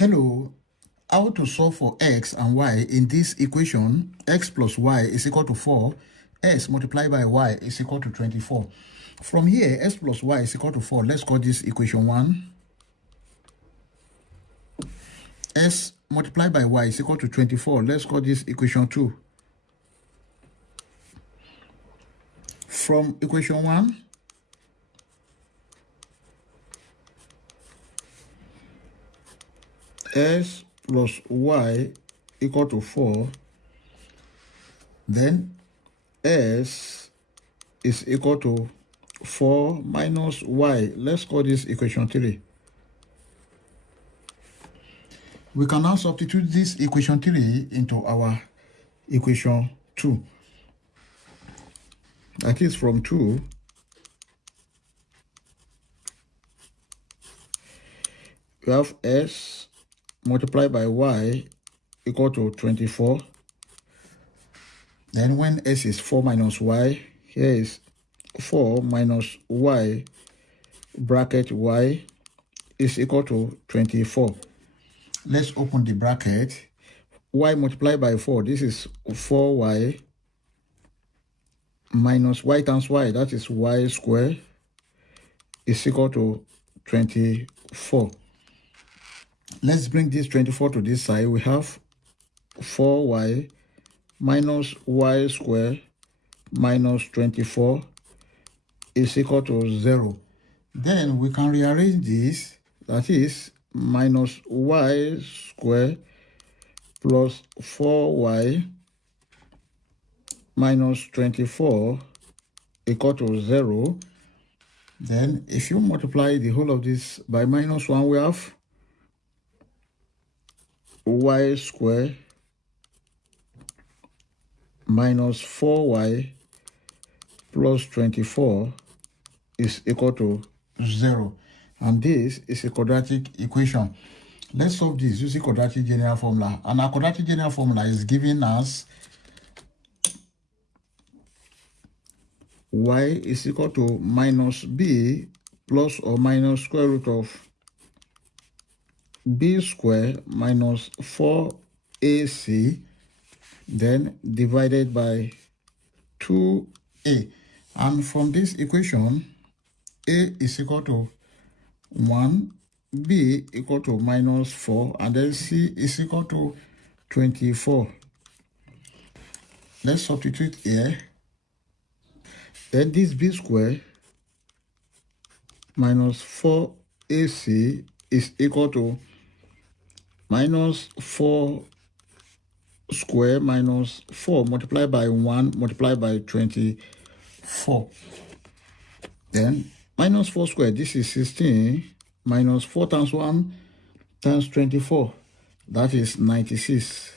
Hello, how to solve for x and y in this equation? X plus y is equal to 4. S multiplied by y is equal to 24. From here, x plus y is equal to 4. Let's call this equation 1. S multiplied by y is equal to 24. Let's call this equation 2. From equation 1, s plus y equal to 4, then s is equal to 4 minus y. Let's call this equation 3. We can now substitute this equation 3 into our equation 2. That is, from 2, we have s multiplied by y equal to 24. Then when s is 4 minus y, here is 4 minus y bracket y is equal to 24. Let's open the bracket. Y multiplied by 4, this is 4y minus y times y, that is y squared, is equal to 24. Let's bring this 24 to this side. We have 4y minus y squared minus 24 is equal to 0. Then we can rearrange this. That is minus y squared plus 4y minus 24 equal to 0. Then if you multiply the whole of this by minus 1, we have y squared minus 4y plus 24 is equal to 0. And this is a quadratic equation. Let's solve this using quadratic general formula. And our quadratic general formula is giving us y is equal to minus b plus or minus square root of b squared minus 4ac, then divided by 2a. And from this equation, a is equal to 1, b equal to minus 4, and then c is equal to 24. Let's substitute here. Then this b squared minus 4ac is equal to minus 4 square minus 4 multiplied by 1 multiplied by 24. Then minus 4 square, this is 16, minus 4 times 1 times 24, that is 96.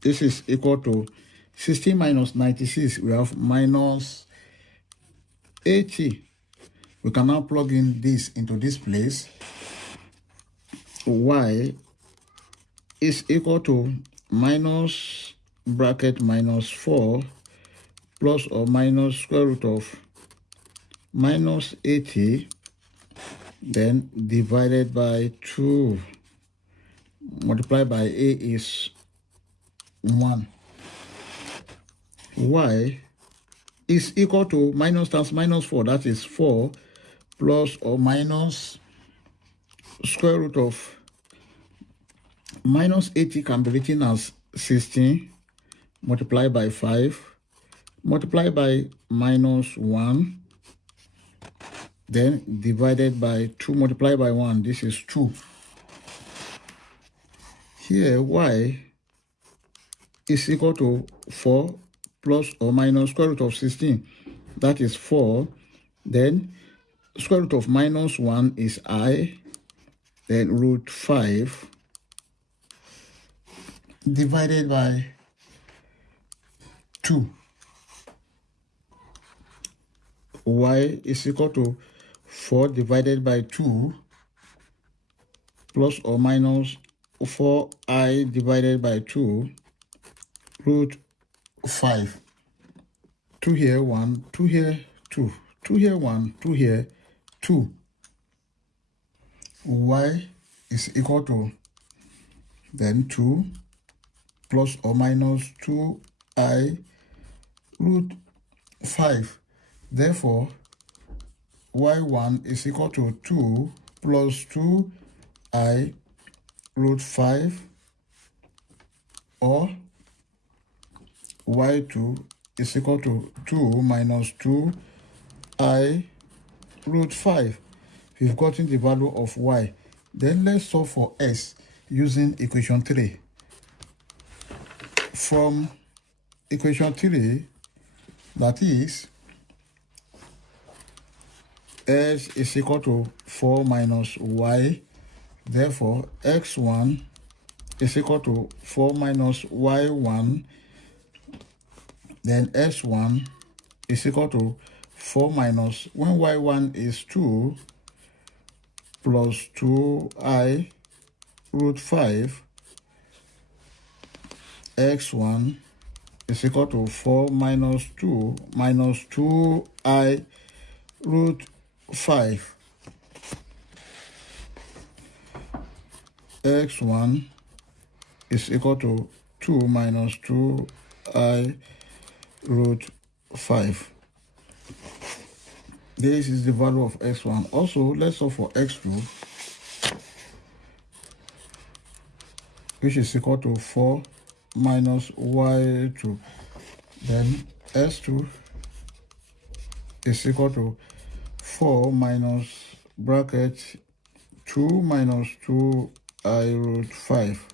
This is equal to 16 minus 96, we have minus 80. We can now plug in this into this place. Y is equal to minus bracket minus 4 plus or minus square root of minus 80, then divided by 2, multiplied by a is 1. Y is equal to minus times minus 4, that is 4, plus or minus square root of minus 80 can be written as 16 multiplied by 5 multiplied by minus 1, then divided by 2 multiplied by 1, this is 2. Here y is equal to 4 plus or minus square root of 16, that is 4, then square root of minus 1 is I, then root 5, divided by 2. Y is equal to 4 divided by 2 plus or minus 4i divided by 2 root 5. 2 here, 1, 2 here, 2, 2 here, 1, 2 here, 2. Y is equal to then 2 plus or minus 2I root 5. Therefore, y1 is equal to 2 plus 2I root 5, or y2 is equal to 2 minus 2I root 5. We've gotten the value of y. Then let's solve for s using equation 3. From equation 3, that is, s is equal to 4 minus y. Therefore, x1 is equal to 4 minus y1. Then s1 is equal to 4 minus, when y1 is 2, plus 2I root 5. x1 is equal to 4 minus 2 minus 2I root 5. x1 is equal to 2 minus 2I root 5. This is the value of x1. Also, let's solve for x2, which is equal to 4 minus y2. Then s2 is equal to 4 minus bracket 2 minus 2I root 5.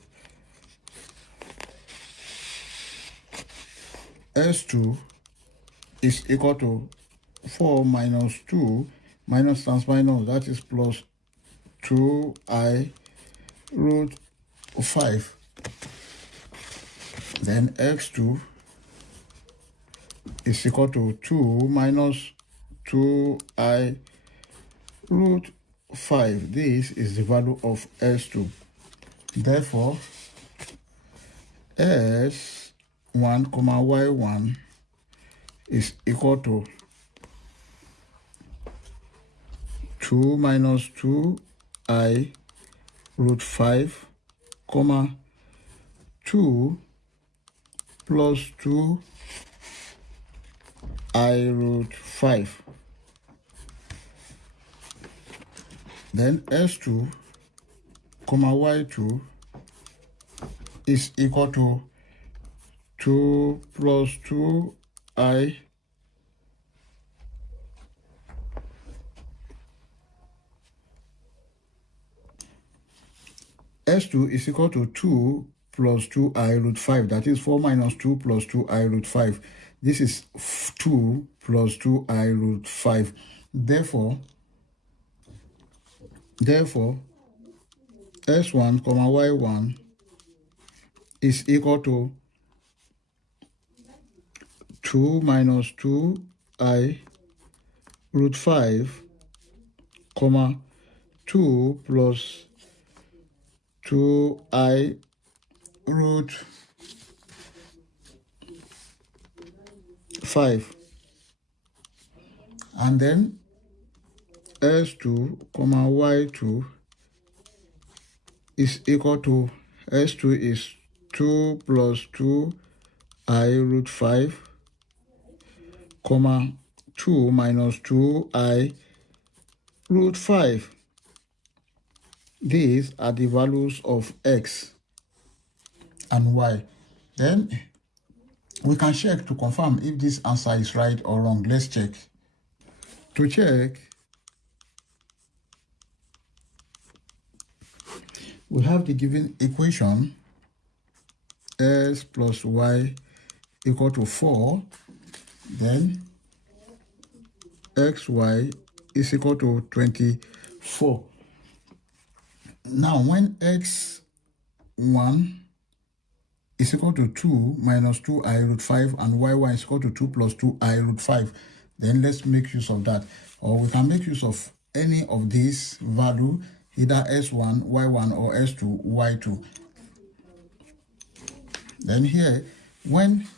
s2 is equal to 4 minus 2, minus times minus, that is plus 2I root 5. Then x2 is equal to 2 minus 2I root 5. This is the value of s2. Therefore, s1, y1 is equal to 2 minus 2I root 5, 2 plus 2I root 5. Then s2, y2 is equal to 2 plus 2I s2 is equal to 2 plus 2I root 5. That is 4 minus 2 plus 2I root 5. This is 2 plus 2I root 5. Therefore, s1, y1 is equal to 2 minus 2I root 5, 2 plus 2I root 5. And then s2, y2 is equal to, s2 is 2 plus 2I root 5, 2 minus 2I root 5. These are the values of x and y. Then we can check to confirm if this answer is right or wrong. Let's check. To check, we have the given equation, s plus y equal to 4. Then xy is equal to 24. Now, when x1 is equal to 2 minus 2I root 5 and y1 is equal to 2 plus 2I root 5, then let's make use of that. Or we can make use of any of these value, either s1, y1, or s2, y2. Then here, when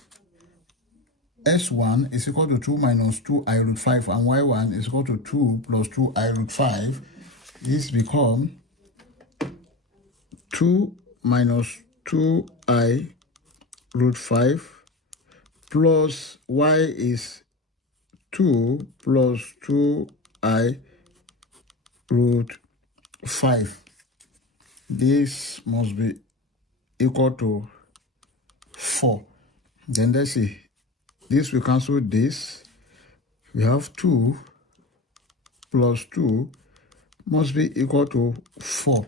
S1 is equal to 2 minus 2I root 5, and Y1 is equal to 2 plus 2I root 5. This becomes 2 minus 2I root 5 plus Y is 2 plus 2I root 5. This must be equal to 4. Then let's see. This will cancel this. We have 2 plus 2 must be equal to 4.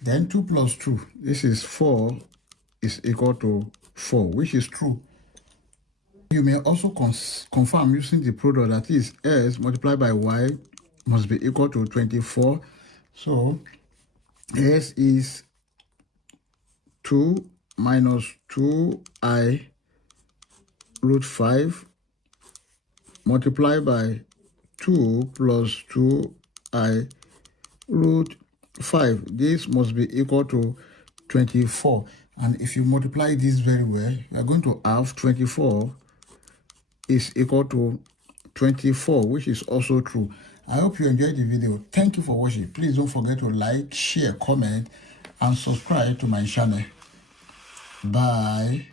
Then 2 plus 2, this is 4, is equal to 4, which is true. You may also confirm using the product, that is S multiplied by Y must be equal to 24. So S is 2 minus 2I root 5 multiplied by 2 plus 2I root 5. This must be equal to 24. And if you multiply this very well, you are going to have 24 is equal to 24, which is also true. I hope you enjoyed the video. Thank you for watching. Please don't forget to like, share, comment, and subscribe to my channel. Bye.